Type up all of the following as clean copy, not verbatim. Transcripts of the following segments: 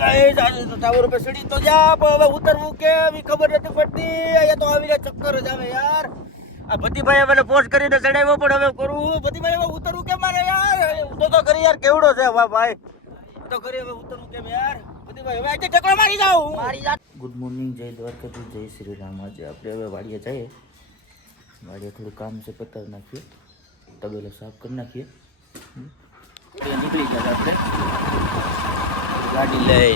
Guys આજે તો tower ઉપર ચડી તો જા પણ હવે ઉતરવું કેમ ઈ ખબર નથી પડતી. અહીંયા તો આવીને ચક્કર જ આવે યાર. આ ભતીભાઈ મને પોસ્ટ કરીને ચડાવ્યો પણ હવે કરવું ભતીભાઈ હવે ઉતરવું કેમ મારે યાર. તો કરી યાર કેવડો છે વાહ ભાઈ તો કરી હવે ઉતરવું કેમ યાર ભતીભાઈ હવે આજે ઠકડો મારી જાવ મારી જા. ગુડ મોર્નિંગ જય દ્વારકાધીશ જય શ્રી રામ. આજે આપણે હવે વાડીએ જઈએ. વાડીએ થોડું કામ છે પતાવી નાખીએ તબેલો સાફ કરી નાખીએ. નીકળી ગયા આપણે ગાડી લઈ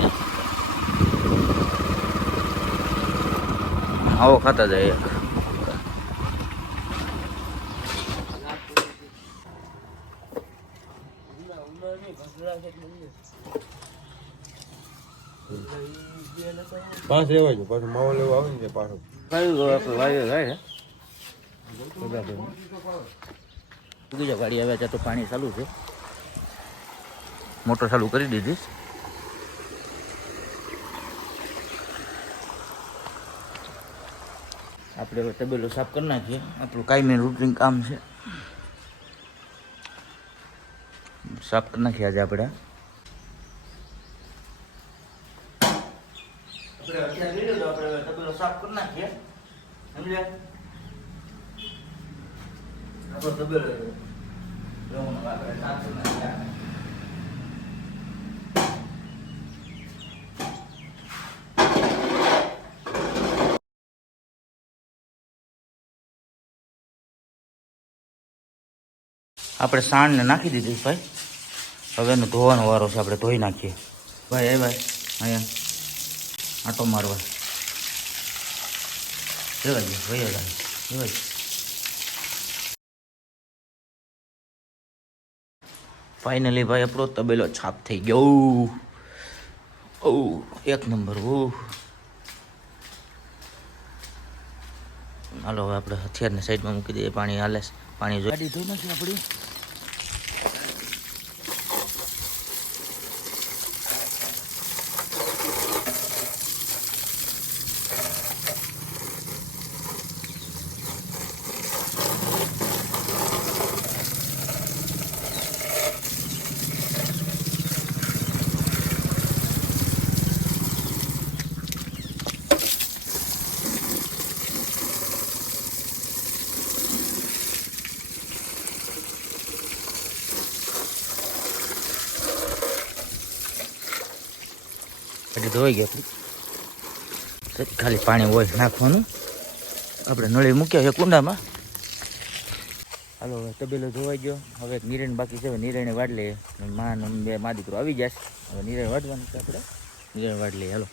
આવો ખાતા જાય. પાંચ લેવા છે પાછું માવો લેવા આવે ને પાછું કયું આપણે વાયર થાય બીજા ગાડી આવ્યા ત્યાં તો પાણી ચાલુ છે. મોટર ચાલુ કરી દીધી. આપણે હવે તબેલો સાફ કરી નાખીએ. આપણું કાયમી રૂટીન કામ છે. સાફ કરી નાખીએ આજે આપણે અત્યારે લઈ લો આપણે તબેલો સાફ કરી નાખીએ. સમજ્યા આપણો તબેલો આપણે સાફ કરી નાખીએ. આપણે સાણને નાખી દીધી ભાઈ. હવે એનો ધોવાનો વારો છે. આપણે ધોઈ નાખીએ ભાઈ. એ ભાઈ અહીંયા આંટો મારવા રેવાય જાય ભાઈ રેવાય. ફાઇનલી ભાઈ આપણો તબેલો છાપ થઈ ગયો. ઓ એક નંબર. હાલો હવે આપણે હથિયારને સાઈડમાં મૂકી દઈએ. પાણી હાલે પાણી જો ગાડી ધોઈ નાખી આપણી. ગાડી ધોઈ ગઈ આપણી. ખાલી પાણી હોય નાખવાનું. આપણે નળી મૂક્યા છે કુંડામાં. હાલો હવે તબેલો ધોવાઈ ગયો. હવે નિરણ બાકી છે. નિરણે વાડ લઈએ. માં બે મા દીકરો આવી જશે. હવે નિરણ વાડવાનું છે. આપણે નિરણ વાડ લઈએ.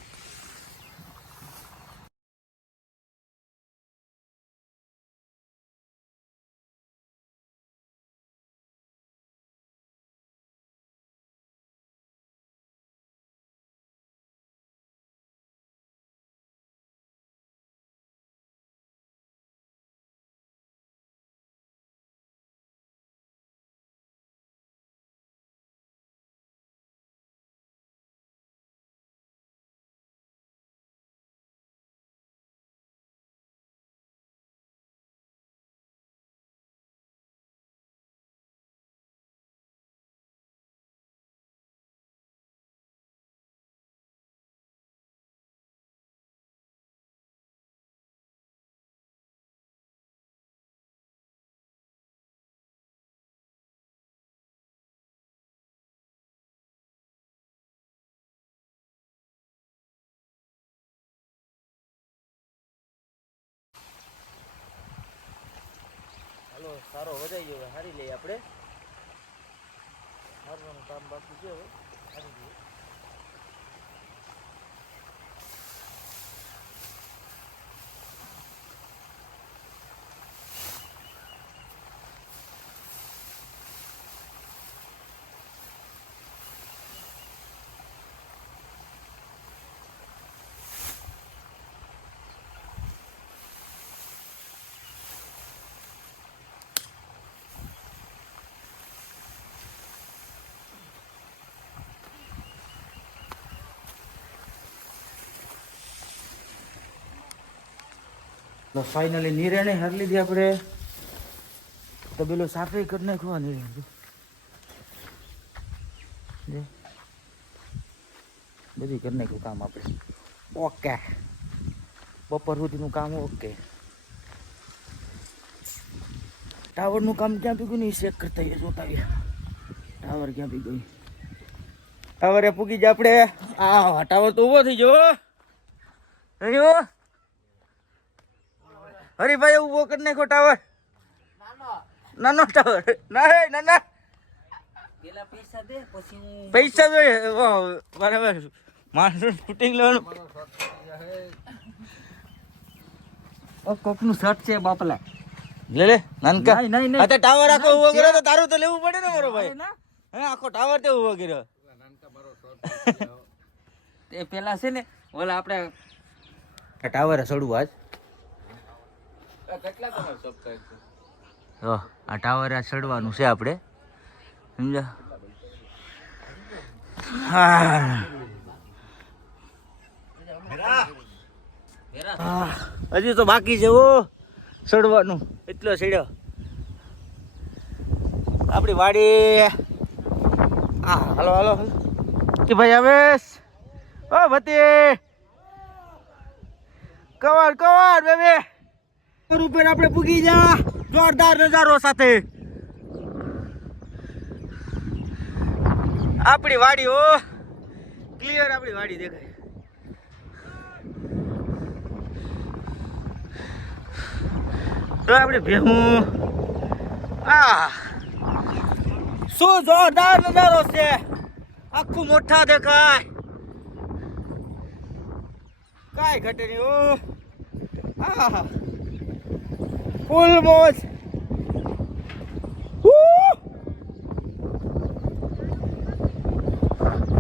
હાલો સારો વધાઈ ગયો. હારી લઈએ આપણે. હારવાનું કામ બાકી છે. હવે હારી લઈએ. તો ફાઇનલી નિર્ણય હારી લીધી આપણે. તબેલો સાફે કરી નાખવા નિર્ણય બધી કરી નાખ્યું કામ આપણે. ઓકે, બપોર સુધીનું કામ ઓકે. ટાવરનું કામ ક્યાં પી ગયું ને ચેક કરતા આવીએ, જોતા આવીએ ટાવર ક્યાં પી ગયું. ટાવરે પૂગી જાય આપણે. આ ટાવર તો ઊભો થઈ ગયો. હરીભાઈ ઊભો કરી નાખ્યો ટાવર. નાનો ટાવર ના પૈસા જોઈએ બરાબર. માણસ ફૂટિંગ લેવાનું. કોકનું શર્ટ છે બાપલા. લે નાનકા. આ તો ટાવર આખો ઉભો કર્યો તો તારું તો લેવું પડે ને મારો ભાઈ. હે આખો ટાવર તે ઉભો કર્યો. એ પેલા છે ને ઓલા આપણે ટાવર ચડવું આજ. કેટલા તમારે સબસ્ક્રાઇબ છે? આ ટાવર આ ચડવાનું છે આપણે, સમજા. હજી તો બાકી છે ઓ ચડવાનું. એટલો ચડ્યો આપણી વાડી. હાલો હાલો કે ભાઈ આવેશ. ઓ ભતી કવાર કવાર બેબી ઉપર આપણે પૂગી જા. જોરદાર નજારો સાથે આપણી વાડી. ઓ ક્લિયર આપણી વાડી દેખાય. તો આપણે ભેહું. શું જોરદાર નજારો છે. આખું મોટા દેખાય. કાંઈ ઘટે નહીં. ઓ ફૂલ મોજ.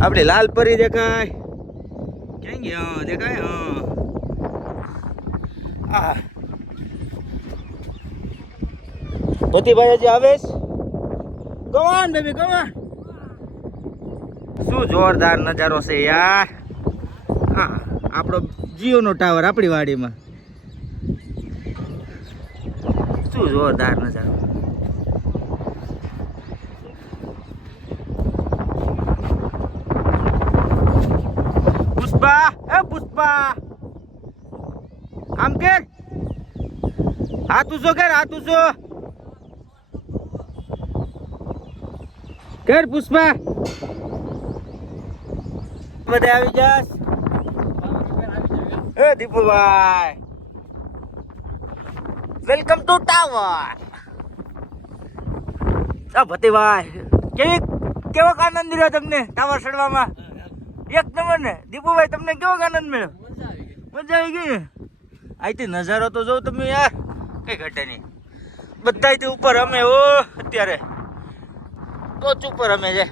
આપણે લાલ પરી દેખાય. ક્યાં ગયા દેખાય. હા ભતીભાઈ હજી આવેશ. કમાન બેબી કમાન. શું જોરદાર નજારો છે યાર. આપણો જીઓનો ટાવર આપણી વાડીમાં. શું જોરદાર નજારો. પુષ્પા એ પુષ્પા આમ કે હાથ ઉસો કર. હાથ ઉસો કર પુષ્પા. બધા આવી જાસ. એ દીપુભાઈ વેલકમ ટુ ટાવર. ભતીભાઈ કેવો આનંદ રહ્યો તમને ટાવર ચડવામાં? એક નંબર ને. દીપુભાઈ તમને કેવો આનંદ મળ્યો? મજા આવી ગઈ ને. અહીંથી નજારો તો જોઉં તમે યાર, કઈ ઘટે નહીં. બધાથી ઉપર અમે ઓ અત્યારે ટોચ ઉપર અમે છે.